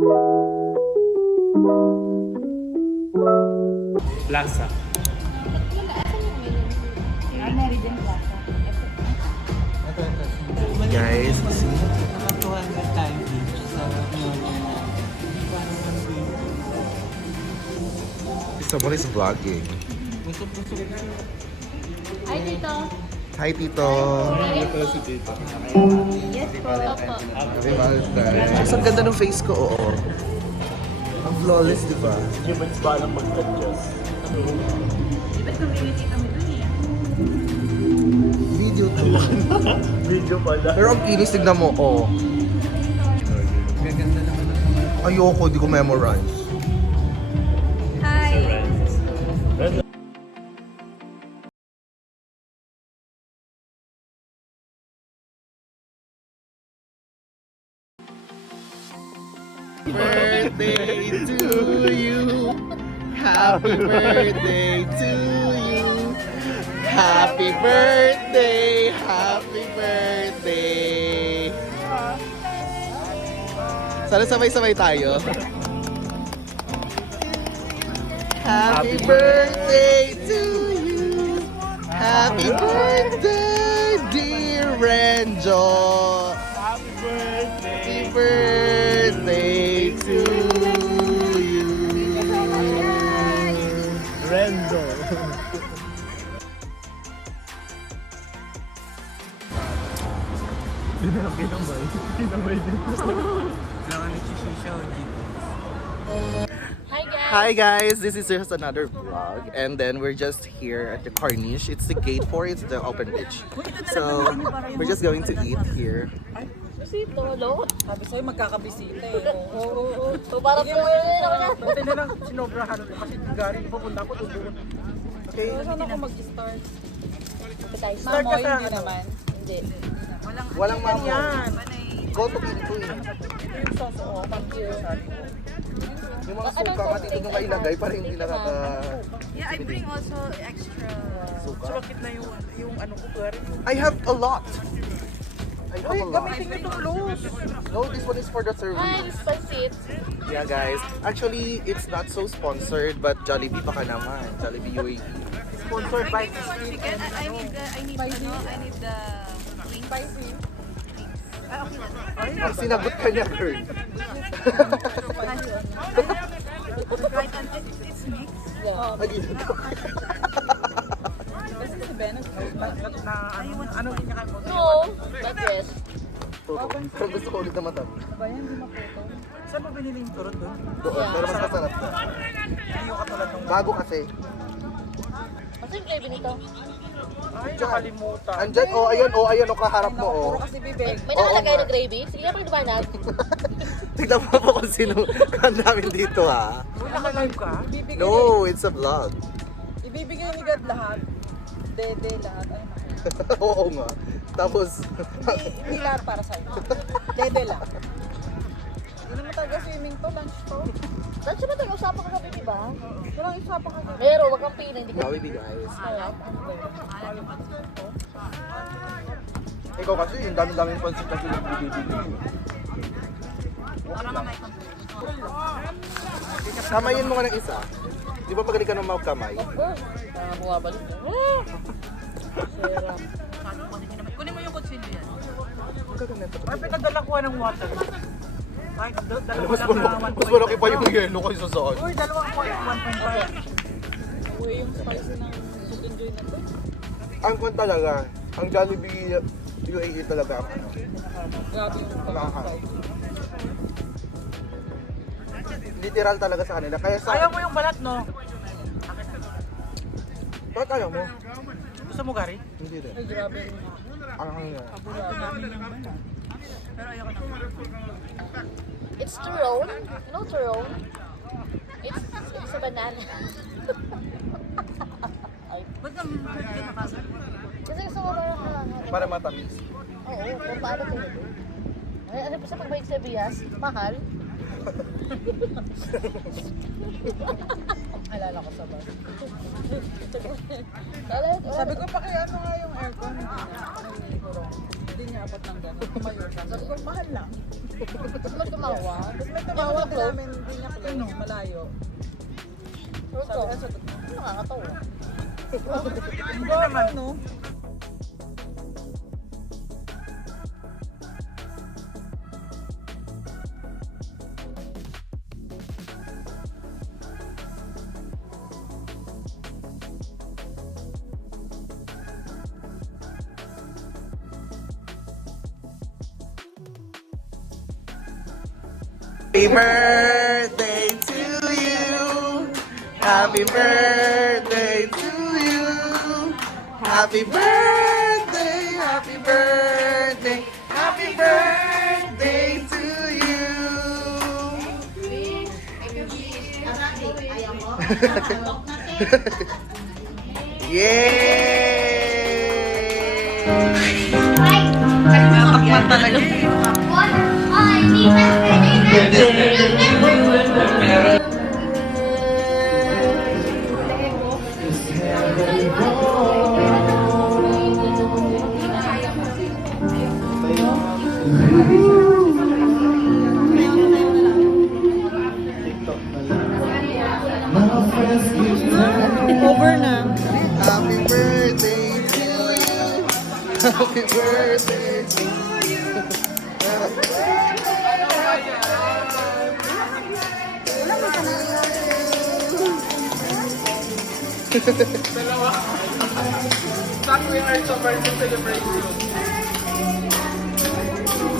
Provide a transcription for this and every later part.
Plaza. Guys, see? 200 times each. So, Someone is vlogging. Hi, Tito. Hi, Tito. Yes po. Opo. Happy Valentine's. Ang ganda ng face ko, oo. Ang flawless, di ba? Hindi ba balang mag-adjust? Di ba community kami dun eh? Video to. Video pala. Pero ang kinis, tignan mo, oh. gaganda naman ang mga Ayoko, di ko memorize. Hi. Birthday to you. Happy birthday to you. Happy birthday. Happy birthday. Sana sabay-sabay tayo. Happy birthday to you. Happy birthday, dear Renjo. Happy birthday! Happy birthday to you. Renzo! Kinabay dito. kailangan nagsisisyaw dito. Hi, guys. Hi guys, this is just another vlog and then we're just here at the Corniche. It's the gate 4, it's the open beach. So we're just going to eat here. Sito, hello? Sabi sa'yo, magkakabisita eh. Oo. So, parang Sige mo yun. ako na. Buti na lang, sinobrahan ko kasi galing pupunta ko doon. Okay. Saan ako mag-start? Start Start ka sa hindi naman. Hindi. Walang mamo. Yan. Go to Pinto eh. Yung sauce, oh, thank you. Yung mga suka nga dito nung mailagay para hindi nakaka... Yeah, I bring also extra. So, bakit na yung ano ko, Gary? I have a lot. I have Ay, a lot. gamitin nyo itong close. No, this one is for the Hi, service. Spasit. Yeah guys, actually it's not so sponsored but Jollibee pa ka naman. Jollibee UAE. Sponsored by Chicken. I need the wings. Spicy. Ah, okay lang. Ay, sinagot ka niya, girl. Right, and it's mixed. Yeah. Ay, dito. Kasi si Ben, ano kinakain mo? No, but yes. Pero gusto ko ulit na matabi. Ba yan, di maputo. Saan mo binili yung turot doon? Doon, pero mas masarap na. Hindi yung katulad ng... Bago kasi. Ano yung flavor nito? Ay, nakalimutan. Andyan, ayan, kaharap mo, Puro oh. kasi bibig. May nakalagay nga. na gravy? Sige nga, pagdubanan. Tignan mo po kung sino kan namin dito, ha. Uy, naka-live ka? Ibibigay No, it's a vlog. Ibibigay ni God lahat. Dede lahat. Ay, Oo nga. Tapos, hindi lahat para sa'yo. Dede lang. Hindi naman talaga swimming to, lunch to. Saan siya ba tayo? Usapan ka kami, di ba? Walang isapang ka. Meron, wag kang pina, hindi ka. Jollibee guys. Alam, ano ba yun? Ikaw kasi, yung dami-daming pansit na pinag-bibili. Kamayin mo nga ng isa. Di ba magaling ka ng magkamay? Of course. Bumabalik. Sarap. Kunin mo yung kutsilyo yan. Ay, pinadala ko ng water. Ay, dalawa Mas lang na malaki, mas malaki pa yung yelo kaysa saan. Uy, dalawang point, 1.5. Uy, yung spicy ng chicken joy na to. Ang kwan talaga, ang Jollibee UAE talaga. Grabe yung Nakaka- Literal talaga sa kanila. Kaya sa... Ayaw mo yung balat, no? Bakit ayaw mo? Gusto mo, Gary? Hindi rin. Ay, grabe yung Ang nga. It's turon. No turon. It's a banana. Ay, Ba't naman ka nakasal? kasi gusto ko parang Para matamis. Oo, kung paano ko ito. Ay, ano pa sa pagbalik sa Bias? Mahal. alala ko sa bus. Sabi Sabi ko, ano nga yung aircon? Hindi niya abot ng gano'n. Tumayo siya. Sabi ko, mahal lang. Ano tumawa? May tumawag namin, hindi niya close, malayo. Pero to, nakakatawa. Hindi naman. No? Happy birthday to you. Happy birthday to you. Happy birthday, happy birthday, happy birthday to you. Yay! Over na. Happy birthday to you. Happy birthday to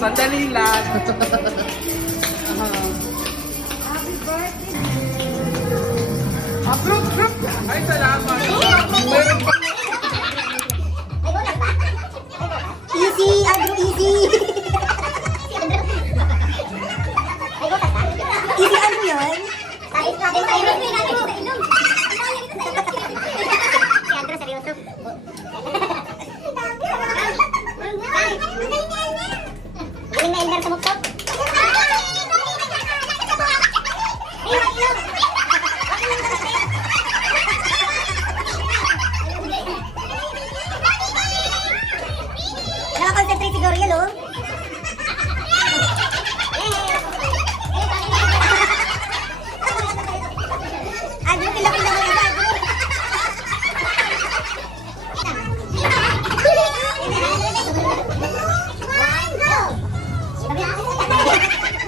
Sandali lang. Ay, salamat. Easy, Andrew, easy. Easy, Andrew yun. Tayo natin sa ilong. Si Andrew, seryoso. Galing na Elmer sa muktok. Nakakonsentrate siguro yun, oh. Andrew, kila-kila mo na, Andrew.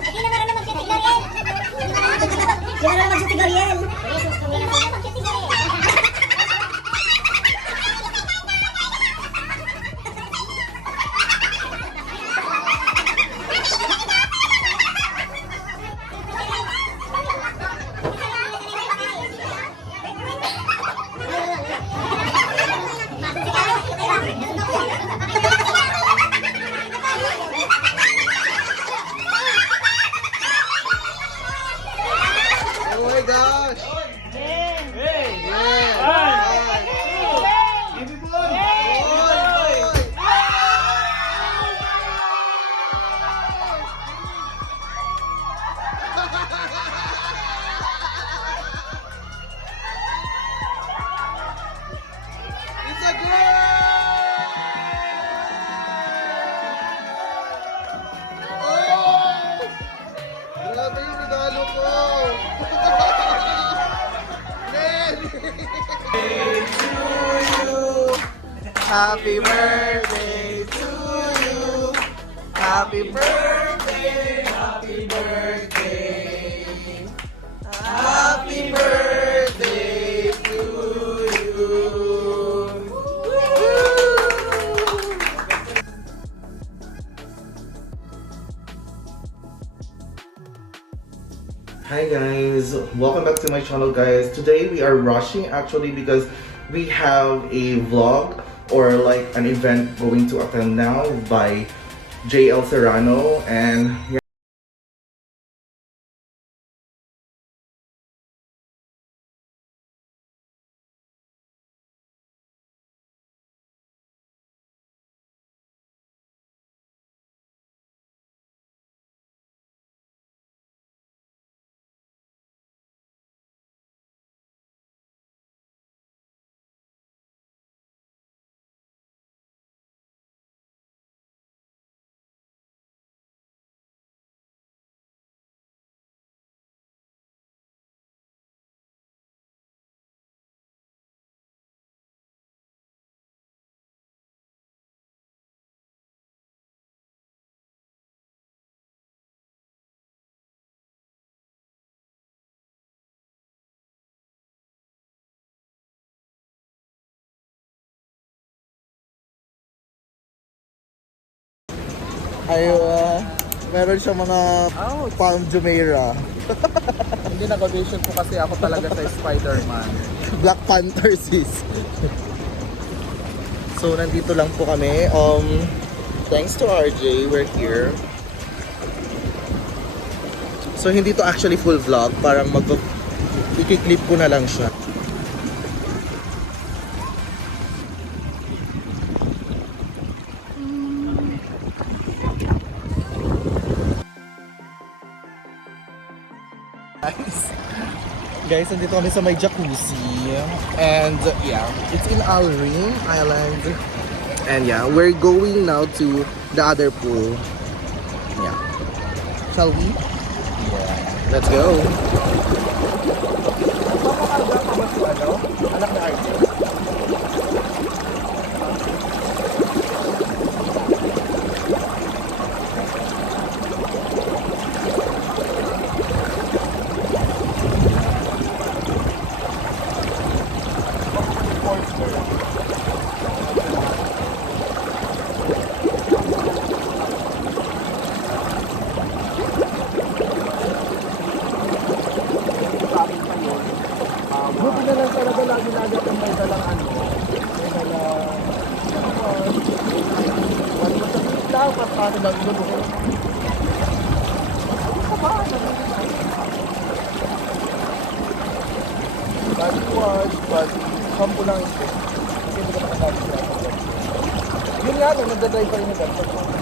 Hindi na marunong mag-tutorial. Hindi na marunong mag-tutorial. Oh my gosh! It's a girl! Oh! Grabe yung regalo ko! Happy birthday to you. Happy birthday, happy birthday. Happy birthday to you. Hi guys, welcome back to my channel guys. Today we are rushing actually because we have a vlog or like an event going to attend now by JL Serrano, and yeah, Ay, meron siyang mga Palm Jumeirah. Hindi nag-audition ko kasi ako talaga sa Spider-Man. Black Panther sis. So, nandito lang po kami. Thanks to RJ, we're here. So, hindi to actually full vlog. Parang i-clip ko na lang siya. Guys, nandito kami sa may jacuzzi. And yeah, it's in Al Reem Island. And yeah, we're going now to the other pool. Yeah. Shall we? Yeah. Let's go. Anak na RJ. Buti na lang talaga lagi na agad ang may dalang ano. May dalang... Wala mo sa lang, mas paano lang ito. Body wash, body shampoo lang ito. Kasi hindi ka nakasabi siya. Yun nga, nagdadrive pa rin na ganito.